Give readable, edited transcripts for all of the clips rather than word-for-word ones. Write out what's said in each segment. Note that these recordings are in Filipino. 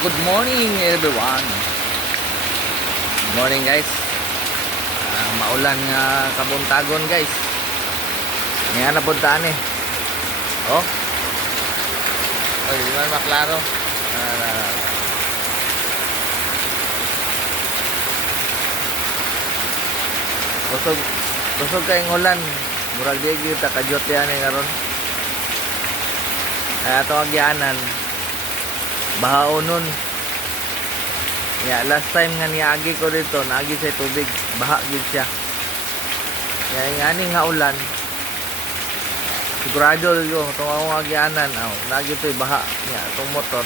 Good morning everyone. Good morning guys. Maulan nga kabuntagon guys. Ngayon na puntaan eh. Oh. Oh, di man maklaro. Kusog kayong ulan. Murag di kita kajote ani karon. Kaya ito agyanan. Bahaonon. Last time nga niagi ko dito, naagi sa tubig, baha gid siya. Kaya ngani nga ulan. Sigurado yo tong akong agyanan, lagi to'y baha niya tong motor.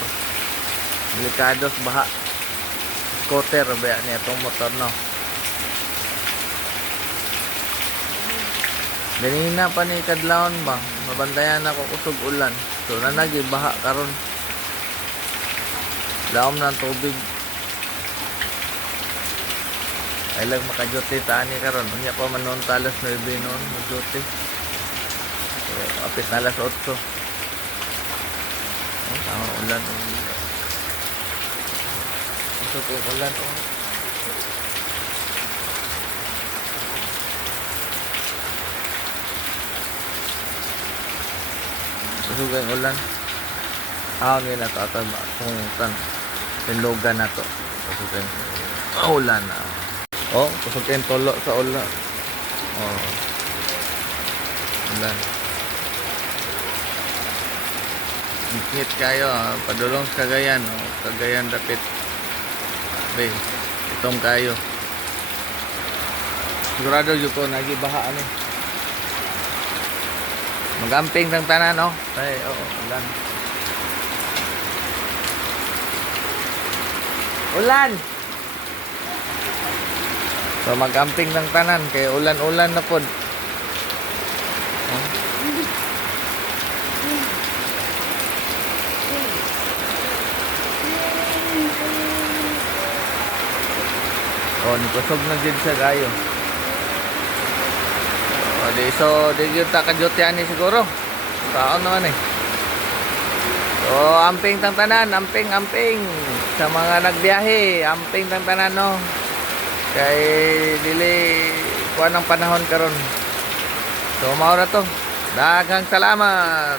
Delikado sa baha. Scooter ba niya tong motor no. Ganina pa ni kadlawon ba, mabantayan ako kusog ulan. So nanagi baha karon. Laom ng tubig. Ay lang makajote tani karon. Unya pa man noon talas 9 noon majote. So apit na alas 8. Ulan. Ito po ulan oh. Susugay ulan. Hangin na ito kung tinlogan na ito. Susugay ulan na. Oh, susugay tolo sa ulan. Oh. Ulan. Ngit kayo, padulong sa Cagayan. Cagayan dapit. Okay, itong kayo. Sigurado yun ko, nagibahaan eh. Magamping ng tanan, oh. Ay, ulan. Ulan. So magamping ng tanan kay ulan-ulan na pod. Nikusog na gid sa gayo. So di gyud ta kajotean ni siguro. Taon naman eh. So amping tang tanan, amping sa mga nagbiyahe, amping tang tanan no. Kay dili kuan ang panahon karon. So mao ra to. Daghang salamat.